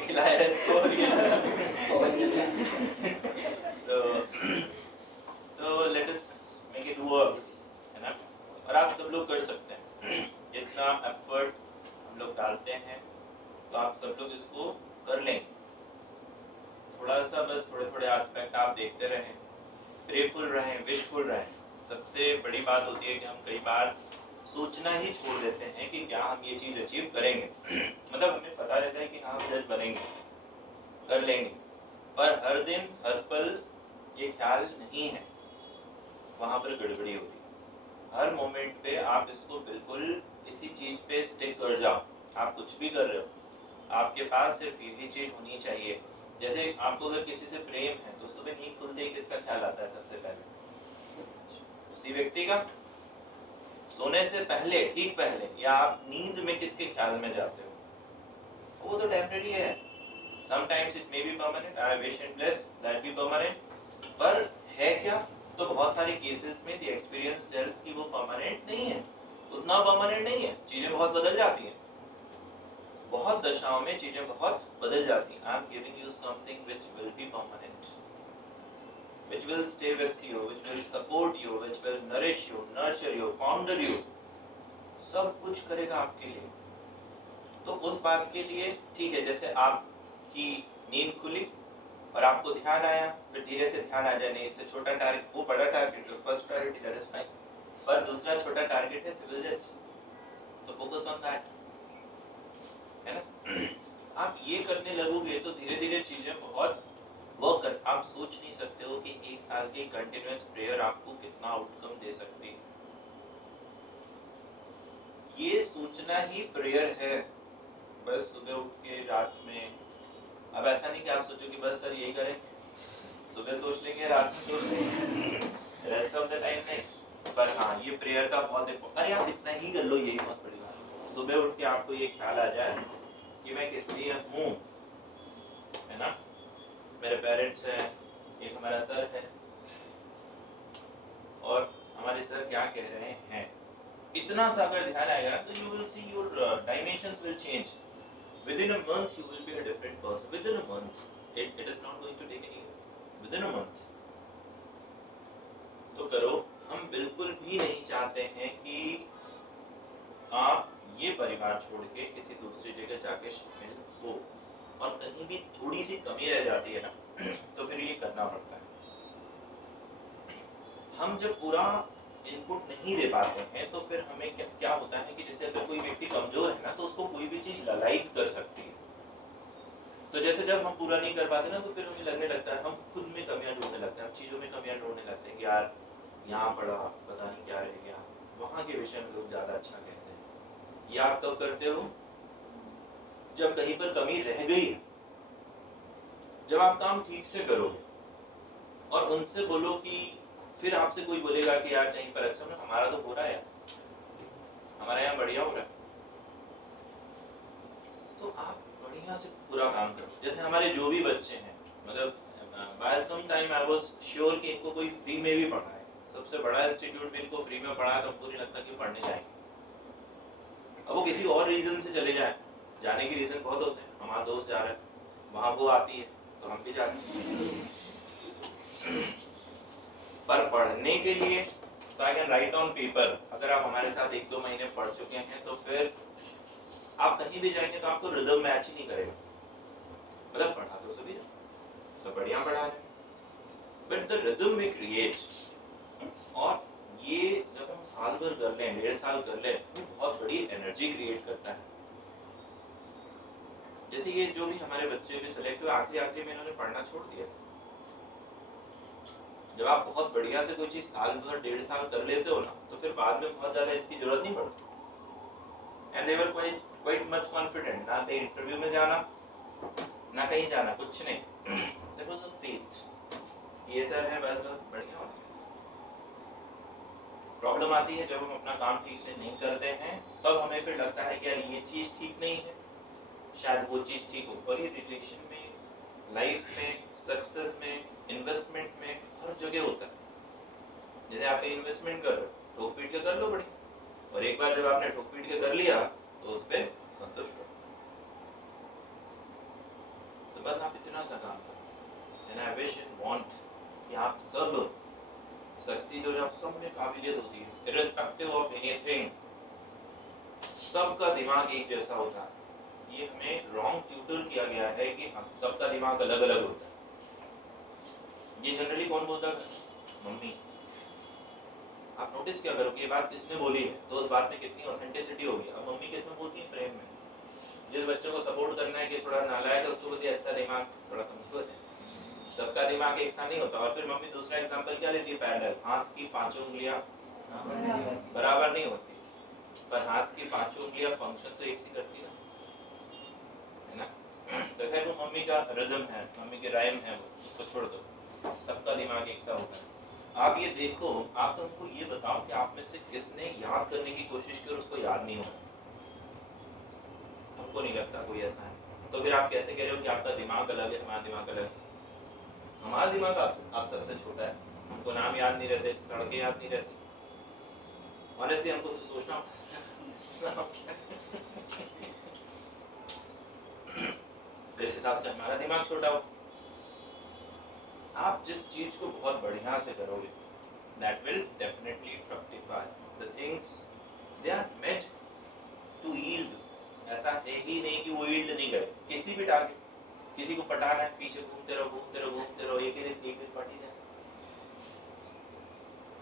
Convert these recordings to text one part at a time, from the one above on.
Cake खिलाया है इसको और ये तो let us make it work, है ना। और आप सब लोग कर सकते हैं। जितना एफर्ट हम लोग डालते हैं तो आप सब लोग इसको कर लेंगे। थोड़ा सा बस थोड़े थोड़े एस्पेक्ट आप देखते रहें, प्रेफुल रहें, विशफुल रहें। सबसे बड़ी बात होती है कि हम कई बार सोचना ही छोड़ देते हैं कि क्या हम ये चीज़ अचीव करेंगे। मतलब हमें पता रहता है कि हाँ हम जज बनेंगे, कर लेंगे, पर हर दिन हर पल ये ख्याल नहीं है, वहाँ पर गड़बड़ी होती है। हर मोमेंट पे आप इसको बिल्कुल इसी चीज़ पे स्टिक कर जाओ। आप कुछ भी कर रहे हो, आपके पास सिर्फ यही चीज़ होनी चाहिए। जैसे आपको अगर किसी से प्रेम है तो सुबह नींद खुलते ही किसका ख्याल आता है सबसे पहले? उसी व्यक्ति का। सोने से पहले, ठीक पहले, या आप नींद में किसके ख्याल में जाते हो? वो तो टेम्परेरी है। Sometimes it may be permanent, I wish and bless that be permanent. पर है क्या? तो बहुत सारे केसेस में द एक्सपीरियंस टेल्स कि वो परमानेंट नहीं है, उतना परमानेंट नहीं है। चीजें बहुत बदल जाती हैं, बहुत दशाओं में चीजें बहुत बदल जाती हैं। I am giving you something which will be permanent, which will stay with you, which will support you, which will nourish you, nurture you, ponder you, सब कुछ करेगा आपके लिए। तो उस बात के लिए ठीक है, जैसे आपकी नींद खुली और आपको ध्यान आया, फिर धीरे से ध्यान आ जाए नहीं इससे छोटा टारगेट, वो बड़ा टारगेट है, first priority that is fine, पर दूसरा छोटा टारगेट है सिविल जज, तो फोकस ऑन दैट, है ना। आप ये करने लगोगे तो धीरे धीरे चीजें बहुत वर्क कर। आप सोच नहीं सकते हो कि एक साल की कंटिन्यूअस प्रेयर आपको कितना आउटकम दे सकती है। ये सोचना ही प्रेयर है। बस सुबह उठ के रात में, अब ऐसा नहीं कि आप सोचो कि बस सर यही करें, सुबह सोच लेंगे रात में सोच लेंगे, रेस्ट ऑफ द टाइम नहीं। पर हाँ, ये प्रेयर का बहुत, अरे आप इतना ही कर लो, यही बहुत बड़ी बात है। सुबह उठ के आपको ये ख्याल आ जाए कि मैं किस लिए हूँ, है ना। मेरे पेरेंट्स हैं, एक हमारा सर है, और हमारे सर क्या कह रहे हैं, इतना सा अगर ध्यान आएगा तो you will see your dimensions will change. Within a month you will be a different person, within a month. It is not going to take any, within a month. तो करो। हम बिल्कुल भी नहीं चाहते हैं कि आप ये परिवार छोड़ के किसी दूसरी जगह जाके शामिल हो, और कहीं भी थोड़ी सी कमी रह जाती है ना, तो फिर ये करना पड़ता है। हम जब पूरा इनपुट नहीं दे पाते हैं तो फिर हमें क्या होता है कि जैसे अगर कोई व्यक्ति कमजोर है ना, तो उसको कोई भी चीज ललायित कर सकती है। तो जैसे जब हम पूरा नहीं कर पाते ना, तो फिर हमें लगने लगता है, हम खुद में कमियां ढूंढने लगते हैं, चीजों में कमियां ढूंढने लगते हैं कि यार यहाँ पढ़ा, पता नहीं क्या रह गया, वहां के विषय में लोग ज्यादा अच्छा कहते हैं। ये आप कब करते हो? जब कहीं पर कमी रह गई है। जब आप काम ठीक से करोगे और उनसे बोलो कि, फिर आपसे कोई बोलेगा कि यार कहीं पर अच्छा, ना हमारा तो हो रहा है, हमारा यहाँ बढ़िया हो रहा है, तो आप बढ़िया से पूरा काम करो। जैसे हमारे जो भी बच्चे हैं, मतलब by some time I was sure कि इनको कोई फ्री में भी पढ़ा है, सबसे बड़ा इंस्टीट्यूट भी इनको फ्री में पढ़ा है, तो हमको नहीं लगता कि पढ़ने जाएंगे। अब वो किसी और रीजन से चले जाए, जाने के रीजन बहुत होते हैं, हमारा दोस्त जा रहा है, वहां वो आती है तो हम भी जाते हैं। पर पढ़ने के लिए तो I can write on paper. अगर आप हमारे साथ 1-2 महीने पढ़ चुके हैं तो फिर आप कहीं भी जाएंगे तो आपको रिदम मैच ही नहीं करेगा। मतलब पढ़ा तो सभी सब बढ़िया पढ़ा है, but the rhythm we create, और ये जब हम साल भर कर लें, 1.5 साल कर लें, तो बहुत बड़ी एनर्जी क्रिएट करता है। जैसे ये जो भी हमारे बच्चे भी सेलेक्ट हुए, आखिरी में इन्होंने पढ़ना छोड़ दिया। जब आप बहुत बढ़िया से कोई चीज साल भर 1.5 साल कर लेते हो ना, तो फिर बाद में बहुत ज्यादा इसकी जरूरत नहीं पड़ती। And they were quite much confident, ना कहीं इंटरव्यू में जाना, ना कहीं जाना, कुछ नहीं। दैट वाज अ फेथ, ये सर है बस बढ़िया हो। प्रॉब्लम आती है जब हम अपना काम ठीक से नहीं करते हैं, तब हमें फिर लगता है कि यार ये चीज ठीक नहीं है, शायद वो चीज ठीक हो। और ये रिलेशन में, लाइफ में, सक्सेस में, इन्वेस्टमेंट में, हर जगह होता है। जैसे आप इन्वेस्टमेंट कर रहे हो, ठोक पीट के कर लो बड़ी, और एक बार जब आपने ठोक पीट के कर लिया तो उस पर संतुष्ट हो। तो बस आप इतना सा काम करो। And I wish and want कि आप सब सक्सीड हो जाओ। सब में काबिलियत होती है, इर्रिस्पेक्टिव ऑफ एनीथिंग। सबका दिमाग एक जैसा होता है। ये हमें रॉन्ग ट्यूटर किया गया है कि हम सबका दिमाग अलग अलग होता है। ये जनरली कौन बोलता है? मम्मी। आप नोटिस क्या करो कि ये बात किसने बोली है तो उस बात में कितनी ऑथेंटिसिटी होगी। अब मम्मी किसमें बोलती है? प्रेम में। जिस बच्चे को सपोर्ट करना है कि थोड़ा नालायक है, उसको बोलती है इसका दिमाग थोड़ा कमजोर है। सबका दिमाग एक सा नहीं होता। और फिर मम्मी दूसरा एग्जांपल क्या लेती है? पैरेलल। हाथ की पांचों उंगलियां बराबर नहीं होती, पर हाथ की पांचों उंगलियां फंक्शन तो एक सी करती है ना। तो खैर वो मम्मी का रिदम है, मम्मी के राइम है, वो उसको छोड़ दो। सबका दिमाग एक सा होता है। आप ये देखो, आप तो हमको ये बताओ कि आप में से किसने याद करने की कोशिश की और उसको याद नहीं हुआ? हमको नहीं लगता कोई ऐसा है। तो फिर आप कैसे कह रहे हो कि आपका दिमाग अलग है, हमारा दिमाग अलग है? हमारा दिमाग आप सबसे छोटा है। हमको नाम याद नहीं रहते, सड़कें याद नहीं रहती। ऑनेस्टली हमको तो सोचना इस हिसाब से हमारा दिमाग छोटा हो। आप जिस चीज को बहुत बढ़िया से करोगे, that will definitely fructify. The things they are meant to yield. ऐसा है ही नहीं कि वो yield नहीं करे। किसी भी टारगेट, किसी को पटाना है, पीछे घूमते रहो घूमते रहो घूमते रहो, एक दिन पट ही जाए।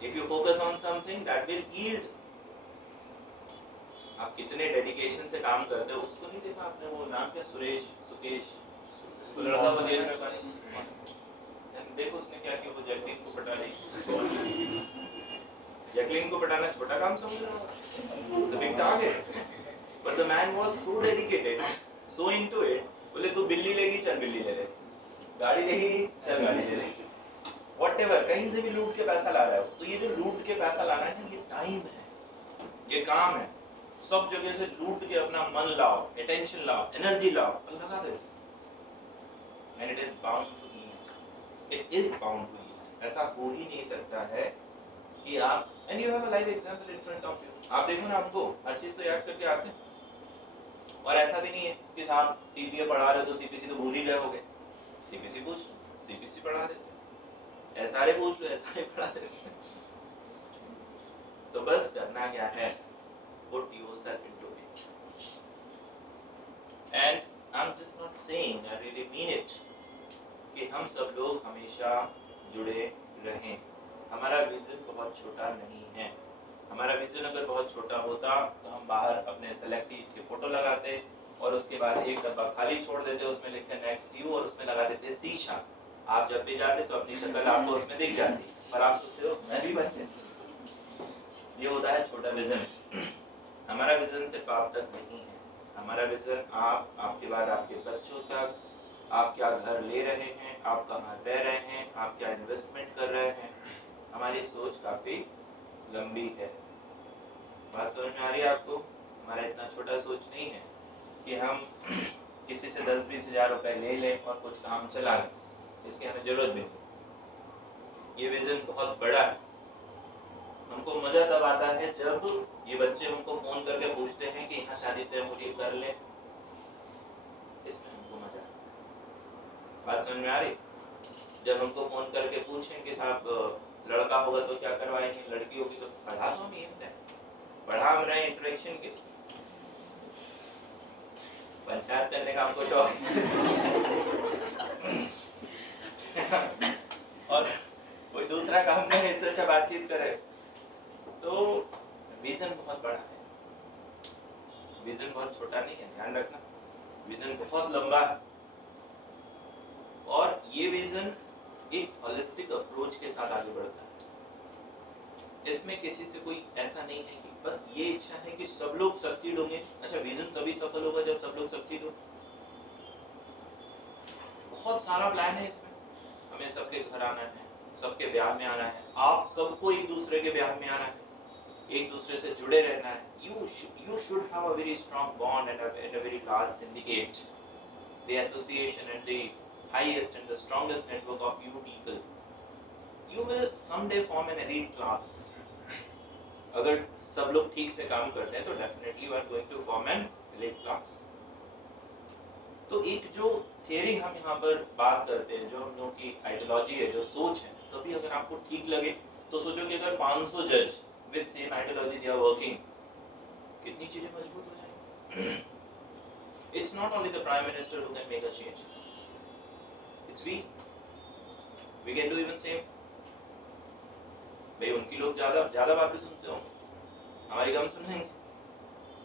If you focus on something, that will yield. आप कितने डेडिकेशन से काम करते हो, उसको नहीं देखा आपने? वो नाम क्या? सुकेश लड़का वो जेल में पानी। देखो उसने क्या किया, वो जैकलीन को पटा ली। जैकलीन को पटाना छोटा काम समझ रहा हो? It's a big target. But the man was so dedicated, so into it. बोले तू बिल्ली लेगी, चल बिल्ली ले ले। गाड़ी लेगी, चल गाड़ी ले ले। Whatever, कहीं से भी लूट के पैसा ला रहा है। तो ये जो लूट के पैसा लाना है ना, ये टाइम है, ये काम है। सब जगह से लूट के अपना मन लाओ, अटेंशन लाओ, एनर्जी लाओ और लगा दो इसमें। And it is bound to yield. It is bound to yield. ऐसा हो ही नहीं सकता है कि आप and you have a live example in front of you. आप देखो ना, हमको हर चीज तो याद करके आते हैं। और ऐसा भी नहीं है कि साहब टीपीए पढ़ा रहे हो तो सीपीसी तो भूल ही गए होगे। सीपीसी पूछ लो, सीपीसी पढ़ा देते। एसआरए पूछ लो, एसआरए पढ़ा देते। तो बस करना क्या है? Put yourself into it. And I'm just not saying, I really mean it, कि हम सब लोग हमेशा जुड़े रहें। हमारा विजन बहुत छोटा नहीं है। हमारा विजन अगर बहुत छोटा होता तो हम बाहर अपने सेलेक्टीज के फोटो लगाते और उसके बाद एक डब्बा खाली छोड़ देते, उसमें लिखते नेक्स्ट यू और उसमें लगा देते शीशा। आप जब भी जाते तो अपनी शक्ल आपको उसमें दिख जाती, पर आप सोचते हो मैं भी बन गया। ये होता है छोटा विजन। हमारा विजन सिर्फ आप तक नहीं है। हमारा विजन आप, आपके बाद आपके बच्चों तक, आप क्या घर ले रहे हैं, आप कहाँ रह रहे हैं, आप क्या इन्वेस्टमेंट कर रहे हैं। हमारी सोच काफ़ी लंबी है। बात समझ में आ रही है आपको? हमारा इतना छोटा सोच नहीं है कि हम किसी से 10-20 हज़ार रुपए ले लें और कुछ काम चला लें, इसकी हमें ज़रूरत भी नहीं। ये विज़न बहुत बड़ा है। हमको मज़ा तब आता है जब ये बच्चे हमको फ़ोन करके पूछते हैं कि यहाँ शादी तय हो रही, कर ले। इसमें हमको मज़ा आता है। बात समझ में आ रही? जब हमको फ़ोन करके पूछें कि साहब लड़का होगा तो क्या करवाएंगे, लड़की होगी तो पढ़ा तो हम ये पढ़ा हम रहे इंटरेक्शन के, पंचायत करने का हमको शौक और कोई दूसरा काम करे, इससे अच्छा बातचीत करे। तो विजन बहुत बड़ा है, विजन बहुत छोटा नहीं है, ध्यान रखना। विजन बहुत लंबा है और ये विजन एक होलिस्टिक अप्रोच के साथ आगे बढ़ता है। इसमें किसी से कोई ऐसा नहीं है कि बस ये इच्छा है कि सब लोग सक्सीड होंगे। अच्छा, विजन तभी सफल होगा जब सब लोग सक्सीड हो। बहुत सारा प्लान है इसमें। हमें सबके घर आना है, सबके ब्याह में आना है, आप सबको एक दूसरे के ब्याह में आना है, एक दूसरे से जुड़े रहना है। You should have a very strong bond and a very large syndicate, the association and the highest and the strongest network of you people. You will someday form an elite class. अगर सब लोग ठीक से काम करते हैं तो definitely we are going to form an elite class. तो एक जो थियरी हम यहाँ पर बात करते हैं, जो हम लोगों की आइडियोलॉजी है, जो सोच है, तो भी अगर आपको ठीक लगे तो सोचो कि अगर 500 जज with same ideology they are working, कितनी चीजें मजबूत हो जाएंगी। It's not only the prime minister who can make a change, it's we can do even same। भाई उनकी लोग ज्यादा बातें सुनते होंगे, हमारी कम सुन लेंगे,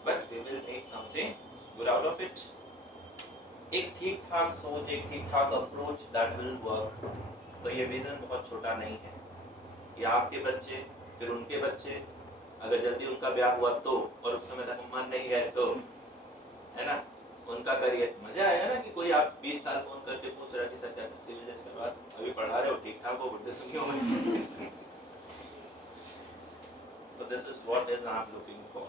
but we will make something good out of it। एक ठीक ठाक सोच, एक ठीक ठाक अप्रोच that will work। तो ये विजन बहुत छोटा नहीं है, ये आपके बच्चे, फिर उनके बच्चे, अगर जल्दी उनका ब्याह हुआ तो, और उस समय तक हम मान नहीं गए तो, है ना, उनका करियर। मजा आएगा ना कि कोई आप 20 साल फोन करके पूछ रहा कि सर क्या सिविल जज के बाद अभी पढ़ा रहे हो, ठीक ठाक हो, बुढ़े सुनिए हो। तो this is what is I am looking for.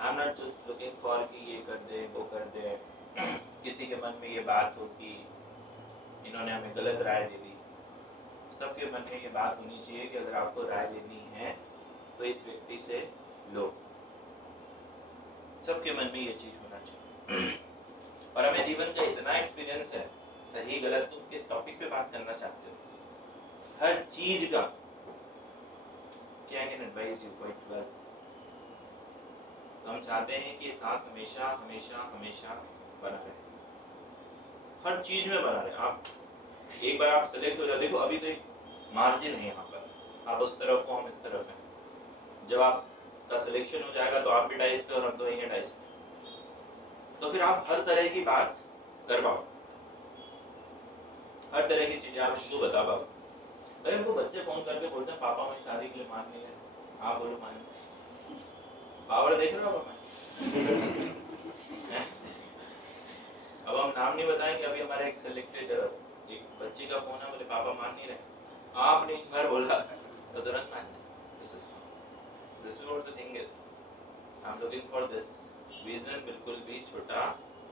I am not just looking for कि ये कर दे वो कर दे। किसी के मन में ये बात हो कि इन्होंने हमें गलत राय दे दी, सबके मन में ये बात होनी चाहिए कि अगर आपको राय लेनी है तो इस व्यक्ति से लो। सबके मन में ये चीज होना चाहिए। और हमें जीवन का इतना एक्सपीरियंस है, सही गलत तुम किस टॉपिक पे बात करना चाहते हो, हर चीज का can advice you quite well. हम चाहते हैं कि साथ हमेशा हमेशा हमेशा बना रहे, हर चीज में बना रहे। आप एक बार आप सेलेक्ट हो जाओ, देखो अभी तो एक मार्जिन है यहाँ पर, आप उस तरफ हो हम इस तरफ हैं। जब आपका सिलेक्शन हो जाएगा तो आप भी डाइस पे और हम तो यहीं डाइस पे, तो फिर आप हर तरह की बात कर पाओ, हर तरह की चीजें आप उनको बता पाओ। अरे उनको बच्चे फोन करके बोलते हैं पापा मैं शादी के लिए मान नहीं रहे, आप बोलो मान, पावर देख रहे हो मैं। अब हम नाम नहीं बताएंगे, अभी हमारे एक सिलेक्टेड एक बच्ची का फोन है, बोले पापा मान नहीं रहे, आपने एक बार बोला तो तुरंत मान जाए। This is what the thing is, I am looking for this vision. बिल्कुल भी छोटा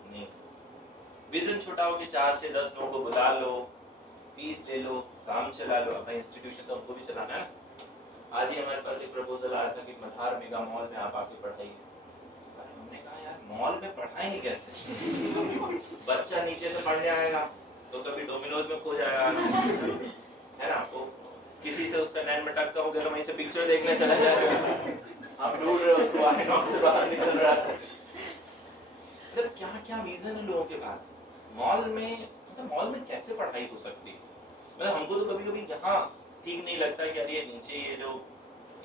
नहीं, विजन छोटा हो कि 4 से 10 लोगों को बुला लो, फीस ले लो, काम चला लो। अपना इंस्टीट्यूशन तो हमको भी चलाना है ना। आज ही हमारे पास एक प्रपोजल आया था कि मल्हार मेगा मॉल में आप आके पढ़ाइए। हमने कहा यार मॉल में पढ़ाएंगे कैसे, बच्चा नीचे से पढ़ने आएगा तो कभी डोमिनोज में खो जाएगा, है ना, तो किसी से उसका नैन में टक्का हो गया तो वहीं से पिक्चर देखने चला जाएगा, आप ढूंढ रहे हो उसको, आईनॉक्स से बाहर निकल रहा था। मतलब क्या क्या रीजन है लोगों के पास। मॉल में, मतलब मॉल में कैसे पढ़ाई हो सकती है। मतलब हमको तो कभी कभी यहाँ ठीक नहीं लगता कि यार ये नीचे ये जो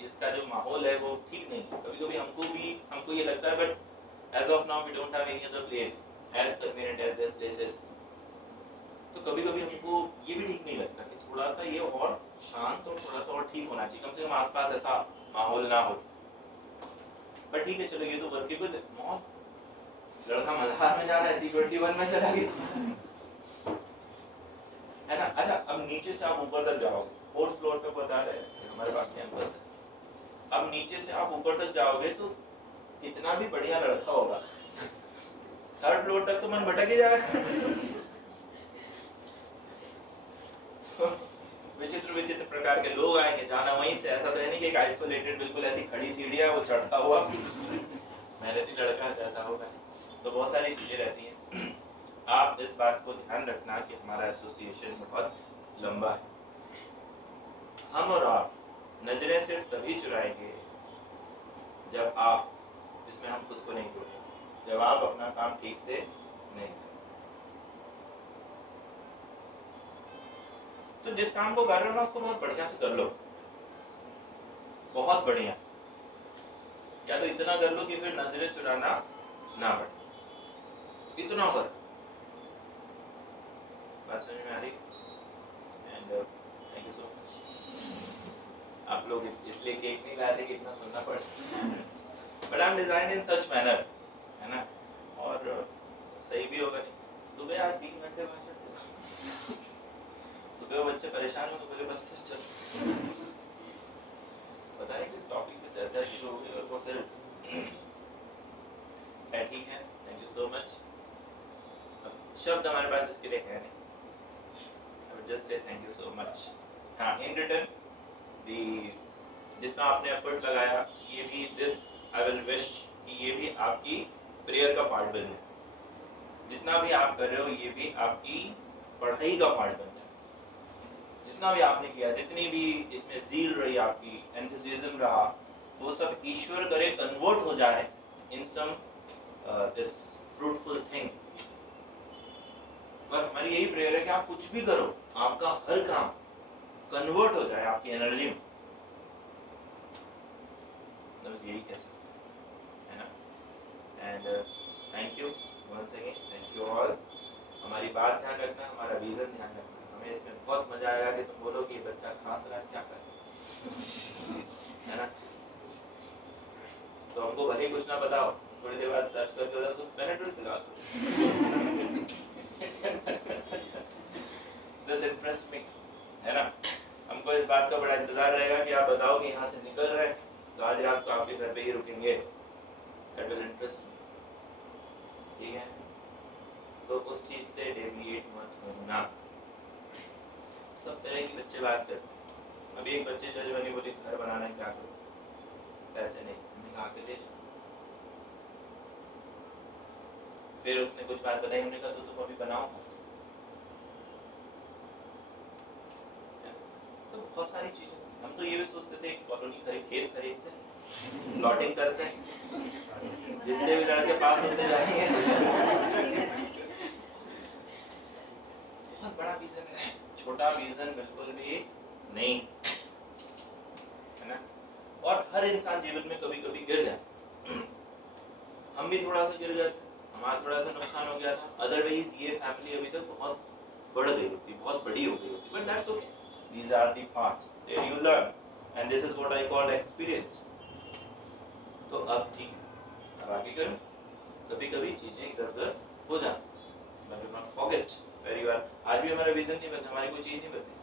इसका जो माहौल है वो ठीक नहीं है। कभी कभी हमको ये लगता है, but as of now we don't have any other place as convenient as this place is. तो कभी कभी हमको ये भी ठीक नहीं लगता कि थोड़ा सा ये और शांत और थोड़ा सा और ठीक होना चाहिए, कम से कम आसपास ऐसा माहौल ना हो। पर ठीक है चलो ये तो वर्केबल है। मॉल, लड़का मल्हार में जा रहा है, C21 में चला गया, है ना। अच्छा अब नीचे से आप ऊपर तक जाओगे, 4th फ्लोर पे बता रहे हैं हमारे पास कैंपस है। अब नीचे से आप ऊपर तक जाओगे तो कितना भी बढ़िया लड़का होगा, 3rd फ्लोर तक तो मन भटक ही जाएगा। विचित्र विचित्र प्रकार के लोग आएंगे, जाना वहीं से। ऐसा तो है नहीं कि एक आइसोलेटेड बिल्कुल ऐसी खड़ी सीढ़ियां वो चढ़ता हुआ मेहनती लड़का जैसा होगा। तो बहुत सारी चीजें रहती हैं। आप इस बात को ध्यान रखना कि हमारा एसोसिएशन बहुत लंबा है। हम और आप नजरें सिर्फ तभी चुराएंगे जब आप, इसमें हम खुद को नहीं जोड़ेंगे, जब आप अपना काम ठीक से नहीं करें। तो जिस काम को कर रहे हो ना उसको बहुत बढ़िया से कर लो, बहुत बढ़िया से। या तो इतना कर लो कि फिर नजरें चुराना ना पड़े, इतना कर। बात समझ में आ रही? And thank you so much. आप लोग इसलिए केक नहीं लाए थे कि इतना सुनना पड़े, but I am designed in such manner, है ना। और सही भी होगा। नहीं सुबह आज 3 घंटे भाषण चला, सुबह बच्चे परेशान हो तो बोले बस से चल, पता नहीं किस टॉपिक पे चर्चा शुरू हो गई और वो फिर ठीक है। Thank you so much. शब्द हमारे पास इसके लिए है नहीं, just say thank you so much. हाँ, इन रिटर्न दी जितना आपने एफर्ट लगाया, ये भी दिस आई विल विश कि ये भी आपकी प्रेयर का पार्ट बने, जितना भी आप कर रहे हो ये भी आपकी पढ़ाई का पार्ट बन जाए। जितना भी आपने किया, जितनी भी इसमें ज़ील रही, आपकी एंथुसियाज्म रहा, वो सब ईश्वर करे कन्वर्ट हो जाए इन सम दिस फ्रूटफुल थिंग। और हमारी यही प्रेयर है कि आप कुछ भी करो, आपका हर काम कन्वर्ट हो जाए आपकी एनर्जी में। बस यही कह सकते है ना। And thank you once again, thank you all. हमारी बात ध्यान रखना, हमारा विजन ध्यान रखना। हमें इसमें बहुत मजा आएगा कि तुम बोलो कि बच्चा खांस रहा है, क्या करे, है ना। तो हमको भले ही कुछ ना बताओ, थोड़ी देर बाद सर्च करके होता तो पेनेट्रोल पिला दो। दिस इंटरेस्ट मी, है ना। हमको इस बात का बड़ा इंतजार रहेगा कि आप बताओ कि यहाँ से निकल रहे हैं तो आज रात को आपके घर पे ही रुकेंगे। दैट विल इंटरेस्ट मी, ठीक है। तो उस चीज से डेविएट मत होना। सब तरह की बच्चे बात करते। अभी एक बच्चे जज बनी, बोली घर बनाना है, क्या करो, पैसे नहीं। हमने कहा के ले जाओ। फिर उसने कुछ बात बताई, हमने कहा तो तुम अभी बनाओ। तो बहुत सारी चीजें हम तो ये भी सोचते थे कॉलोनी खरीद, खेत खरीदते हैं, प्लॉटिंग करते हैं, जितने भी लड़के पास होते जाएंगे। बहुत बड़ा विजन है, छोटा विजन बिल्कुल भी नहीं, है ना। और हर इंसान जीवन में कभी कभी गिर जाए। हम भी थोड़ा सा गिर गए, हमारा थोड़ा सा नुकसान हो गया था। अदरवाइज ये फैमिली अभी तक बहुत बढ़ गई होती, बहुत बड़ी हो गई होती। But that's okay, these are the parts that you learn and this is what I call experience. तो अब ठीक है, अब आगे करो। कभी कभी चीजें इधर उधर हो जाती, but do not forget where you are. आज भी हमारा विजन नहीं बदला, हमारी कोई चीज नहीं बदली।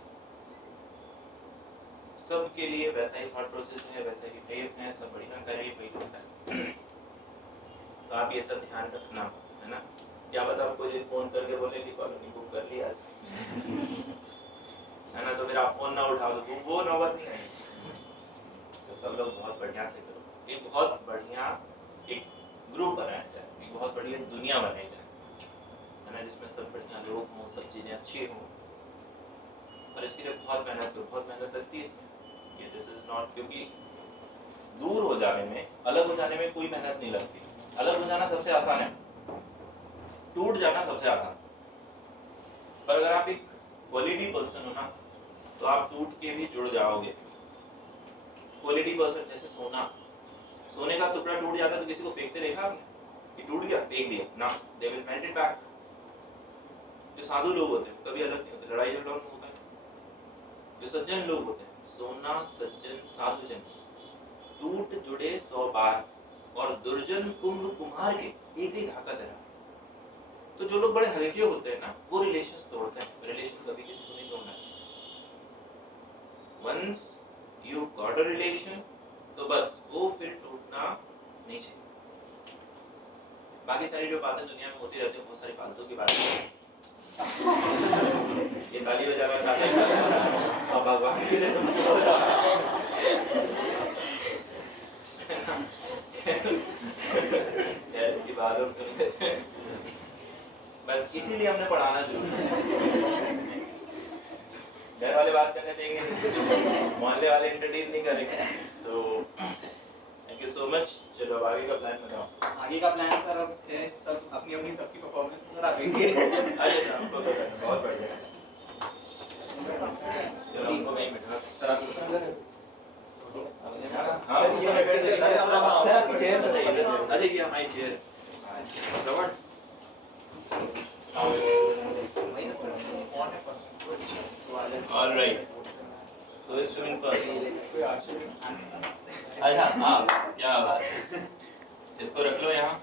सबके लिए वैसा ही थॉट प्रोसेस है, वैसा ही बिहेव है, सब बढ़िया करिए, वही होता है। तो आप ये सब ध्यान रखना, है ना। क्या पता आपको कोई फोन करके बोले कि कॉलोनी बुक कर लिया, है ना, तो फिर आप फोन ना उठाओ तो वो नौबत नहीं आएगी। तो सब लोग बहुत बढ़िया से करो, एक बहुत बढ़िया एक ग्रुप बनाया जाए, एक बहुत बढ़िया दुनिया बनाई जाए, है ना, जिसमें सब बढ़िया लोग हों, सब चीज़ें अच्छी हों। और इसके लिए बहुत मेहनत करो, बहुत मेहनत लगती है इसमें। ये दिस इज नॉट, क्योंकि दूर हो जाने में, अलग हो जाने में कोई मेहनत नहीं लगती। अलग हो जाना सबसे आसान है, टूट जाना सबसे आसान। पर अगर आप एक क्वालिटी पर्सन हो ना, तो आप टूट के भी जुड़ जाओगे। क्वालिटी पर्सन जैसे सोना, सोने का टुकड़ा टूट जाता है तो किसी को फेंकते देखा आपने कि टूट गया फेंक दिया ना, they will melt it back. जो साधु लोग होते हैं कभी अलग नहीं होते, लड़ाई झगड़ा में होता है। जो सज्जन लोग होते हैं, सोना सज्जन साधु जन टूट जुड़े 100 बार, और दुर्जन कुंभ कुम्हार के एक ही धागा तरह। तो जो लोग बड़े हल्के होते हैं ना, वो रिलेशंस तोड़ते हैं। रिलेशन कभी किसी को नहीं तोड़ना चाहिए। Once you got a relation, तो बस वो फिर टूटना नहीं चाहिए। बाकी सारी जो बातें दुनिया में होती रहती है, बहुत सारी फालतू की बातें हैं। ये ताली बजाना चाहते हैं और भगवान के लिए तुम इसकी बात हम सुन लेते हैं। बस इसीलिए हमने पढ़ाना शुरू किया। घर वाले बात करने देंगे, मोहल्ले वाले एंटरटेन नहीं करेंगे। तो थैंक यू सो मच। चलो अब आगे का प्लान बताओ। आगे का प्लान सर अब है सब अपनी अपनी सबकी परफॉर्मेंस सर आप देखिए। अरे सर हमको बहुत बढ़िया। चलो हमको नहीं बैठा सर, आप हाँ ये बैठ सकते हैं। अच्छा ये हमारी chair covered. All right. So it's doing first. अच्छा हाँ क्या बात है, इसको रख लो यहाँ।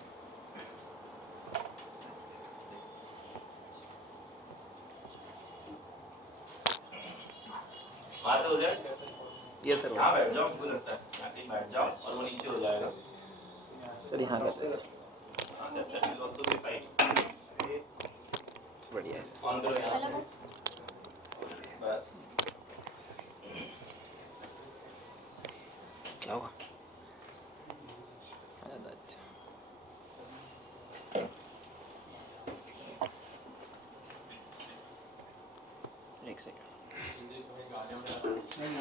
बात हो जाए। ये सर यहाँ बैठ जाओ, मुझे लगता है यहाँ कहीं बैठ जाओ और वो नीचे हो जाएगा। सर यहाँ करते हैं। हाँ that will also be fine। बढ़िया है सर। ऑन करो यहाँ से बस। क्या होगा? अच्छा एक सेकंड नहीं